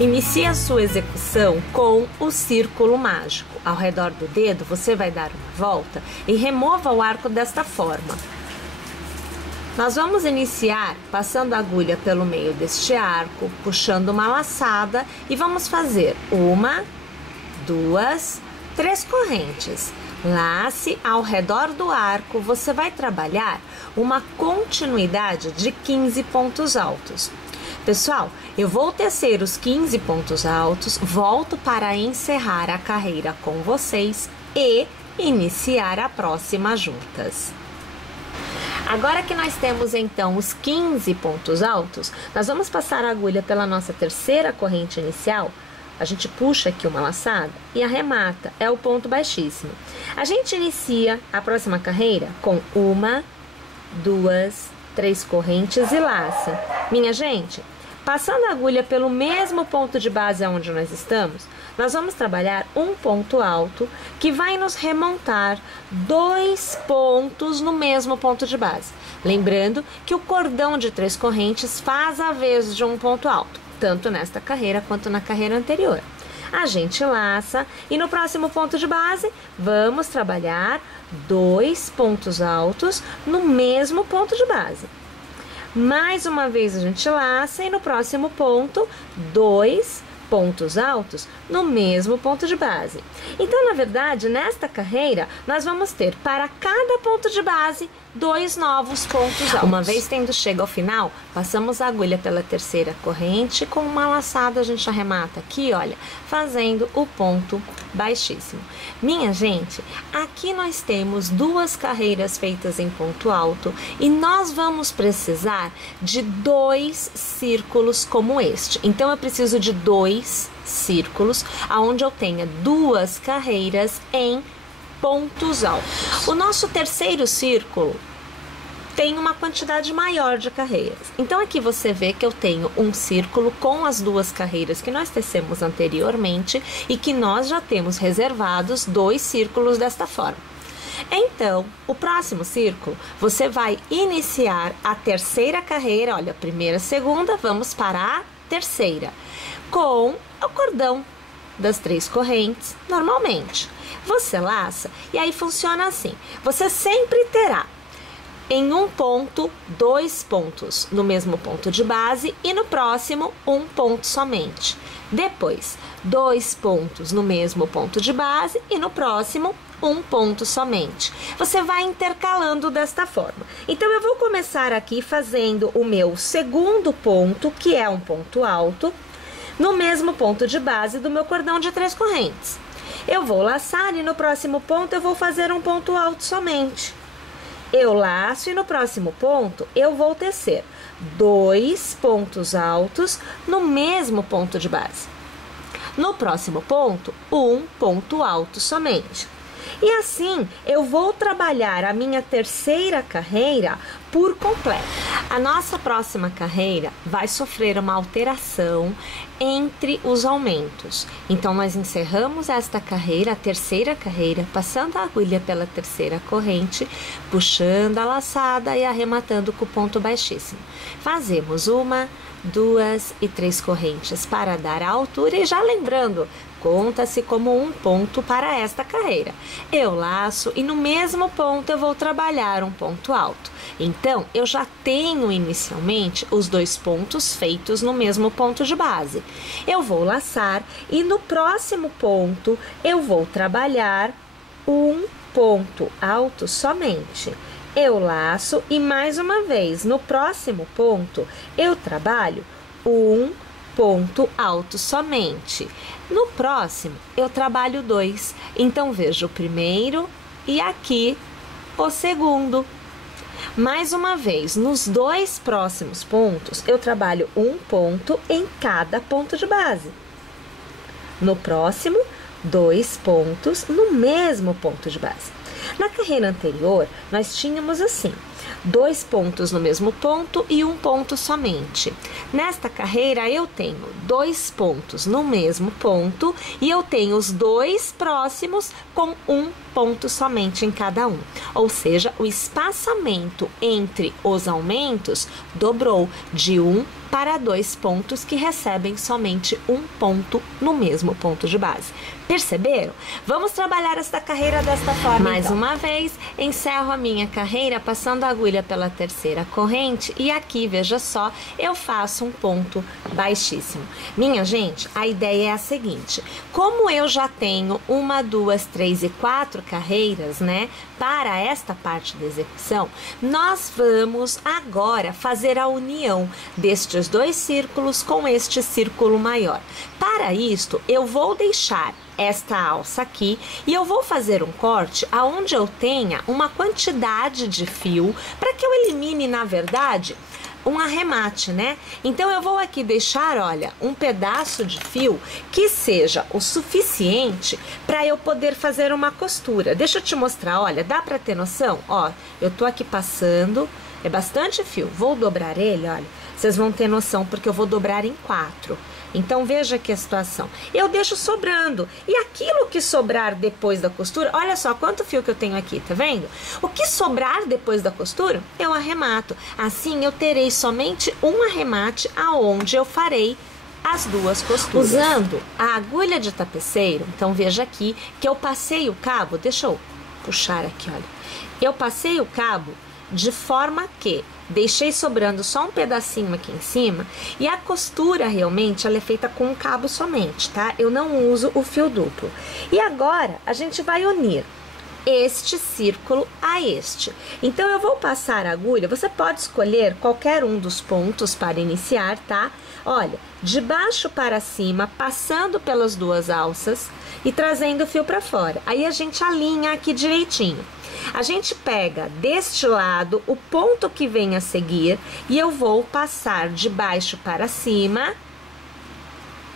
Inicie a sua execução com o círculo mágico. Ao redor do dedo, você vai dar uma volta e remova o arco desta forma. Nós vamos iniciar passando a agulha pelo meio deste arco, puxando uma laçada e vamos fazer 1, 2, 3 correntes. Lace ao redor do arco, você vai trabalhar uma continuidade de 15 pontos altos. Pessoal, eu vou tecer os 15 pontos altos, volto para encerrar a carreira com vocês e iniciar a próxima juntas. Agora que nós temos então os 15 pontos altos, nós vamos passar a agulha pela nossa terceira corrente inicial. A gente puxa aqui uma laçada e arremata, é o ponto baixíssimo. A gente inicia a próxima carreira com 1, 2, 3 correntes e laça. Minha gente, passando a agulha pelo mesmo ponto de base onde nós estamos, nós vamos trabalhar um ponto alto que vai nos remontar 2 pontos no mesmo ponto de base. Lembrando que o cordão de 3 correntes faz a vez de um ponto alto, tanto nesta carreira quanto na carreira anterior. A gente laça e no próximo ponto de base vamos trabalhar 2 pontos altos no mesmo ponto de base. Mais uma vez a gente laça e no próximo ponto 2 pontos altos no mesmo ponto de base. Então, na verdade, nesta carreira, nós vamos ter para cada ponto de base 2 novos pontos altos. Uma vez tendo chego ao final, passamos a agulha pela terceira corrente, com uma laçada a gente arremata aqui, olha, fazendo o ponto baixíssimo. Minha gente, aqui nós temos 2 carreiras feitas em ponto alto e nós vamos precisar de 2 círculos como este. Então, eu preciso de 2 círculos, aonde eu tenha 2 carreiras em pontos altos. O nosso terceiro círculo tem uma quantidade maior de carreiras. Então, aqui você vê que eu tenho um círculo com as 2 carreiras que nós tecemos anteriormente e que nós já temos reservados 2 círculos desta forma. Então, o próximo círculo, você vai iniciar a terceira carreira, olha, primeira, segunda, vamos para a terceira, com o cordão das 3 correntes, normalmente. Você laça e aí funciona assim, você sempre terá em um ponto 2 pontos no mesmo ponto de base e no próximo 1 ponto somente. Depois, 2 pontos no mesmo ponto de base e no próximo 1 ponto somente. Você vai intercalando desta forma. Então, eu vou começar aqui fazendo o meu segundo ponto, que é um ponto alto, no mesmo ponto de base do meu cordão de 3 correntes. Eu vou laçar e no próximo ponto eu vou fazer um ponto alto somente. Eu laço e no próximo ponto eu vou tecer 2 pontos altos no mesmo ponto de base. No próximo ponto, 1 ponto alto somente. E assim, eu vou trabalhar a minha terceira carreira por completo. A nossa próxima carreira vai sofrer uma alteração entre os aumentos. Então, nós encerramos esta carreira, a terceira carreira, passando a agulha pela terceira corrente, puxando a laçada e arrematando com o ponto baixíssimo. Fazemos 1, 2 e 3 correntes para dar a altura e já lembrando, conta-se como um ponto para esta carreira. Eu laço e no mesmo ponto eu vou trabalhar um ponto alto. Então, eu já tenho inicialmente os 2 pontos feitos no mesmo ponto de base. Eu vou laçar e no próximo ponto eu vou trabalhar um ponto alto somente. Eu laço e mais uma vez no próximo ponto eu trabalho um ponto alto somente. No próximo eu trabalho 2. Então veja o primeiro e aqui o segundo. Mais uma vez, nos 2 próximos pontos eu trabalho um ponto em cada ponto de base. No próximo, 2 pontos no mesmo ponto de base. Na carreira anterior, nós tínhamos assim, 2 pontos no mesmo ponto e 1 ponto somente. Nesta carreira, eu tenho 2 pontos no mesmo ponto e eu tenho os 2 próximos com 1 ponto somente em cada um. Ou seja, o espaçamento entre os aumentos dobrou de 1 para 2 pontos que recebem somente um ponto no mesmo ponto de base. Perceberam? Vamos trabalhar esta carreira desta forma. Mais então. Uma vez, encerro a minha carreira passando a agulha pela terceira corrente e aqui, veja só, eu faço um ponto baixíssimo. Minha gente, a ideia é a seguinte: como eu já tenho 1, 2, 3 e 4 carreiras, né, para esta parte da execução, nós vamos agora fazer a união destes 2 círculos com este círculo maior. Para isto, eu vou deixar esta alça aqui e eu vou fazer um corte aonde eu tenha uma quantidade de fio para que eu elimine, na verdade, um arremate, né? Então eu vou aqui deixar, olha, um pedaço de fio que seja o suficiente para eu poder fazer uma costura. Deixa eu te mostrar, olha, dá para ter noção? Ó, eu tô aqui passando, é bastante fio, vou dobrar ele, olha, vocês vão ter noção porque eu vou dobrar em 4. Então, veja aqui a situação. Eu deixo sobrando. E aquilo que sobrar depois da costura, olha só quanto fio que eu tenho aqui, tá vendo? O que sobrar depois da costura, eu arremato. Assim, eu terei somente um arremate aonde eu farei as 2 costuras. Usando a agulha de tapeceiro, então veja aqui que eu passei o cabo, deixa eu puxar aqui, olha. Eu passei o cabo de forma que deixei sobrando só um pedacinho aqui em cima e a costura realmente ela é feita com um cabo somente, tá? Eu não uso o fio duplo. E agora a gente vai unir este círculo a este. Então eu vou passar a agulha, você pode escolher qualquer um dos pontos para iniciar, tá? Olha, de baixo para cima, passando pelas 2 alças e trazendo o fio para fora. Aí a gente alinha aqui direitinho. A gente pega deste lado o ponto que vem a seguir e eu vou passar de baixo para cima,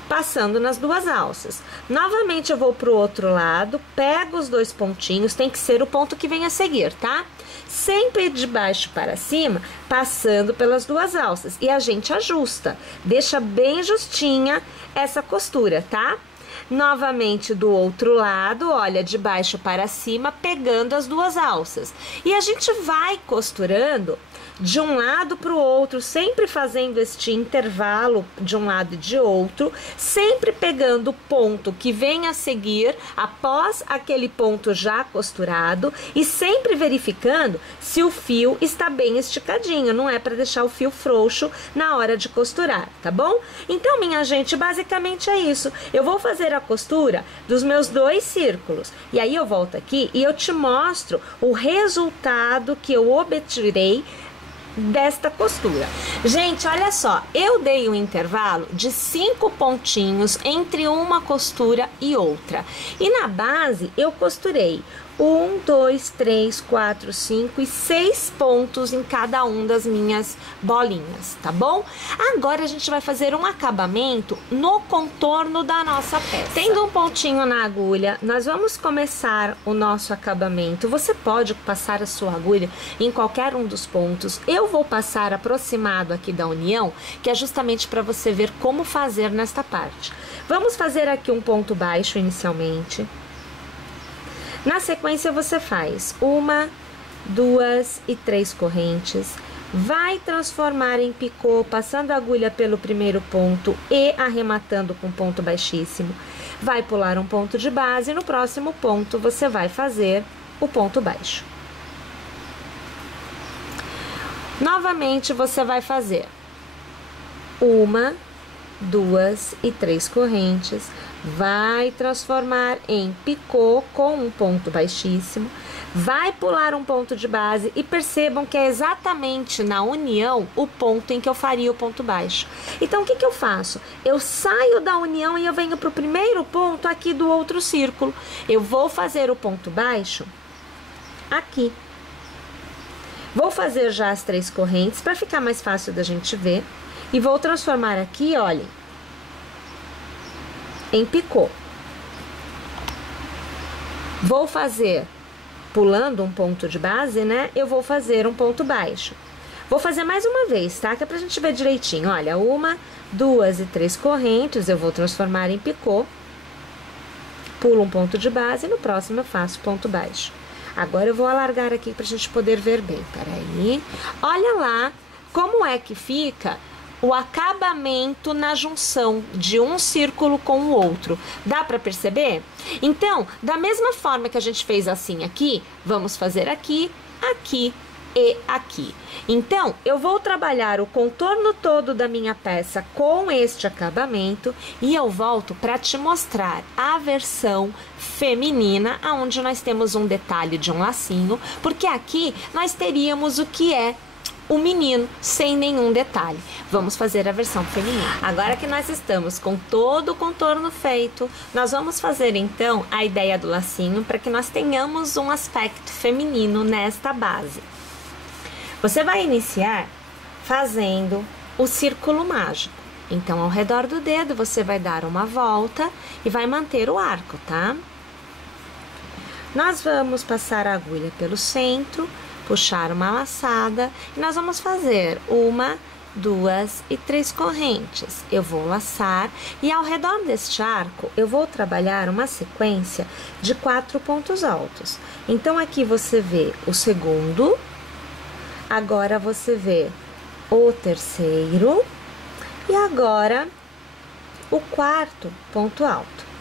passando nas 2 alças. Novamente eu vou para o outro lado, pego os 2 pontinhos, tem que ser o ponto que vem a seguir, tá? Sempre de baixo para cima, passando pelas 2 alças. E a gente ajusta, deixa bem justinha essa costura, tá? Novamente do outro lado, olha, de baixo para cima, pegando as 2 alças. E a gente vai costurando de um lado para o outro, sempre fazendo este intervalo de um lado e de outro, sempre pegando o ponto que vem a seguir após aquele ponto já costurado e sempre verificando se o fio está bem esticadinho, não é para deixar o fio frouxo na hora de costurar, tá bom? Então, minha gente, basicamente é isso. Eu vou fazer a costura dos meus 2 círculos e aí eu volto aqui e eu te mostro o resultado que eu obtirei desta costura. Gente, olha só, eu dei um intervalo de 5 pontinhos entre uma costura e outra. E na base eu costurei 1, 2, 3, 4, 5 e 6 pontos em cada um das minhas bolinhas, tá bom? Agora a gente vai fazer um acabamento no contorno da nossa peça. Tendo um pontinho na agulha, nós vamos começar o nosso acabamento. Você pode passar a sua agulha em qualquer um dos pontos. Eu vou passar aproximado aqui da união, que é justamente para você ver como fazer nesta parte. Vamos fazer aqui um ponto baixo inicialmente. Na sequência você faz 1, 2 e 3 correntes, vai transformar em picô, passando a agulha pelo primeiro ponto e arrematando com ponto baixíssimo. Vai pular um ponto de base e no próximo ponto você vai fazer o ponto baixo. Novamente você vai fazer 1, 2 e 3 correntes, vai transformar em picô com um ponto baixíssimo, vai pular um ponto de base e percebam que é exatamente na união o ponto em que eu faria o ponto baixo. Então, o que eu faço? Eu saio da união e eu venho para o primeiro ponto aqui do outro círculo. Eu vou fazer o ponto baixo aqui. Vou fazer já as 3 correntes para ficar mais fácil da gente ver. E vou transformar aqui, olha, em picô. Vou fazer, pulando um ponto de base, né? Eu vou fazer um ponto baixo. Vou fazer mais uma vez, tá? Que é pra gente ver direitinho. Olha, 1, 2 e 3 correntes, eu vou transformar em picô. Pulo um ponto de base e no próximo eu faço ponto baixo. Agora eu vou alargar aqui pra gente poder ver bem. Peraí. Olha lá como é que fica o acabamento na junção de um círculo com o outro. Dá para perceber? Então, da mesma forma que a gente fez assim aqui, vamos fazer aqui, aqui e aqui. Então, eu vou trabalhar o contorno todo da minha peça com este acabamento e eu volto para te mostrar a versão feminina, onde nós temos um detalhe de um lacinho, porque aqui nós teríamos o que é o menino sem nenhum detalhe. Vamos fazer a versão feminina. Agora que nós estamos com todo o contorno feito, nós vamos fazer então a ideia do lacinho para que nós tenhamos um aspecto feminino nesta base. Você vai iniciar fazendo o círculo mágico. Então, ao redor do dedo, você vai dar uma volta e vai manter o arco, tá? Nós vamos passar a agulha pelo centro, puxar uma laçada e nós vamos fazer 1, 2 e 3 correntes. Eu vou laçar e ao redor deste arco eu vou trabalhar uma sequência de 4 pontos altos. Então, aqui você vê o segundo, agora você vê o terceiro e agora o quarto ponto alto.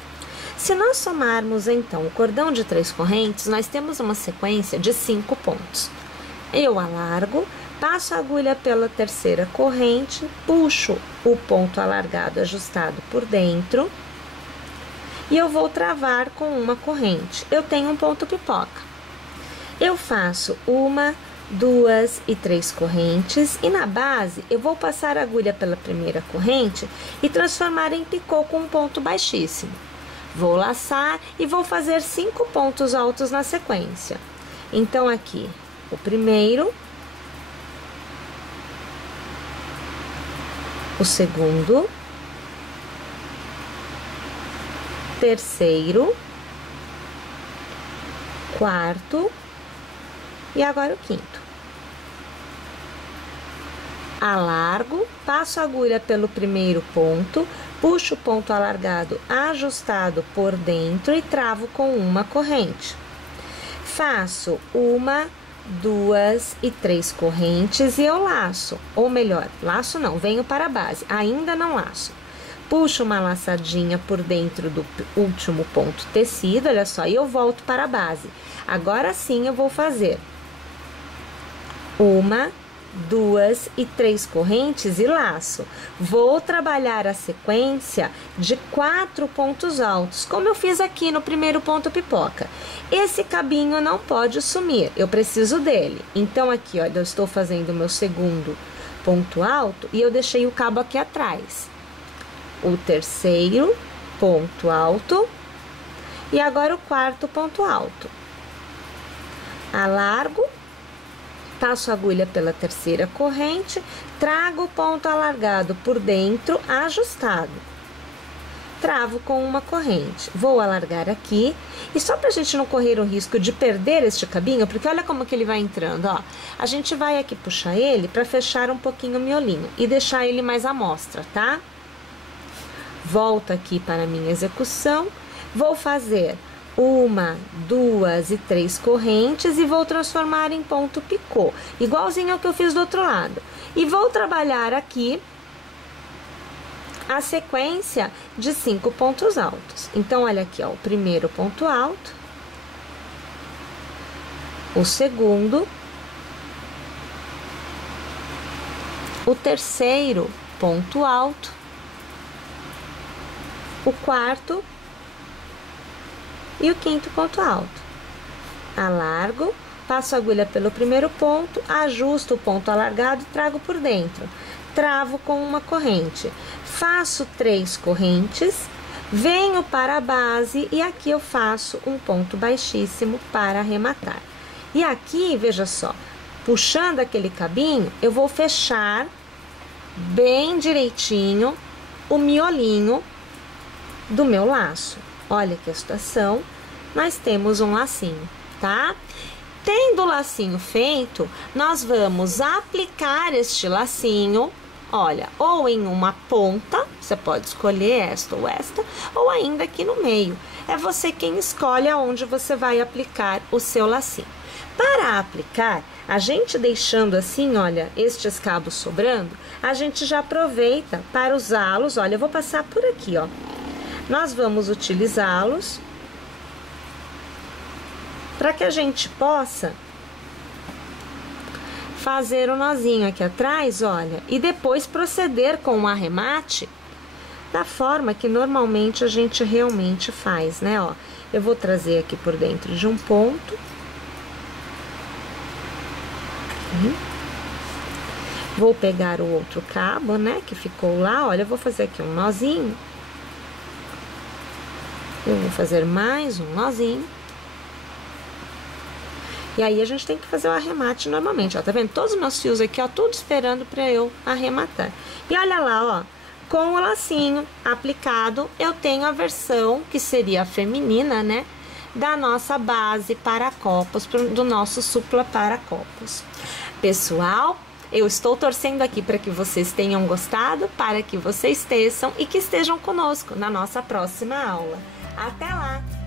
Se nós somarmos, então, o cordão de 3 correntes, nós temos uma sequência de 5 pontos. Eu alargo, passo a agulha pela terceira corrente, puxo o ponto alargado ajustado por dentro e eu vou travar com uma corrente. Eu tenho um ponto pipoca. Eu faço 1, 2 e 3 correntes e na base eu vou passar a agulha pela primeira corrente e transformar em picô com um ponto baixíssimo. Vou laçar e vou fazer 5 pontos altos na sequência. Então, aqui, o primeiro, o segundo, terceiro, quarto e agora o quinto. Alargo, passo a agulha pelo primeiro ponto, puxo o ponto alargado ajustado por dentro e travo com uma corrente. Faço 1, 2 e 3 correntes e eu laço, ou melhor, laço não, venho para a base, ainda não laço. Puxo uma laçadinha por dentro do último ponto tecido, olha só, e eu volto para a base. Agora sim eu vou fazer 1, 2 e 3 correntes e laço. Vou trabalhar a sequência de 4 pontos altos, como eu fiz aqui no primeiro ponto pipoca. Esse cabinho não pode sumir, eu preciso dele. Então, aqui, ó, eu estou fazendo o meu segundo ponto alto e eu deixei o cabo aqui atrás. O terceiro ponto alto e agora o quarto ponto alto. Alargo, passo a agulha pela terceira corrente, trago o ponto alargado por dentro, ajustado. Travo com uma corrente. Vou alargar aqui. E só pra gente não correr o risco de perder este cabinho, porque olha como que ele vai entrando, ó. A gente vai aqui puxar ele pra fechar um pouquinho o miolinho e deixar ele mais à mostra, tá? Volto aqui para a minha execução. Vou fazer 1, 2 e 3 correntes e vou transformar em ponto picô, igualzinho ao que eu fiz do outro lado. E vou trabalhar aqui a sequência de 5 pontos altos. Então, olha aqui, ó, o primeiro ponto alto, o segundo, o terceiro ponto alto, o quarto e o quinto ponto alto. Alargo, passo a agulha pelo primeiro ponto, ajusto o ponto alargado e trago por dentro. Travo com uma corrente. Faço 3 correntes, venho para a base e aqui eu faço um ponto baixíssimo para arrematar. E aqui, veja só, puxando aquele cabinho, eu vou fechar bem direitinho o miolinho do meu laço. Olha que a situação, nós temos um lacinho, tá? Tendo o lacinho feito, nós vamos aplicar este lacinho, olha, ou em uma ponta, você pode escolher esta ou ainda aqui no meio. É você quem escolhe aonde você vai aplicar o seu lacinho. Para aplicar, a gente deixando assim, olha, estes cabos sobrando, a gente já aproveita para usá-los. Olha, eu vou passar por aqui, ó. Nós vamos utilizá-los para que a gente possa fazer o nozinho aqui atrás, olha, e depois proceder com o arremate da forma que normalmente a gente realmente faz, né, ó. Eu vou trazer aqui por dentro de um ponto. Vou pegar o outro cabo, né, que ficou lá, olha, eu vou fazer aqui um nozinho. Eu vou fazer mais um nozinho. E aí a gente tem que fazer o arremate normalmente, ó, tá vendo? Todos os meus fios aqui, ó, tudo esperando pra eu arrematar. E olha lá, ó, com o lacinho aplicado, eu tenho a versão que seria a feminina, né, da nossa base para copos, do nosso supla para copos. Pessoal, eu estou torcendo aqui para que vocês tenham gostado, para que vocês teçam e que estejam conosco na nossa próxima aula. Até lá!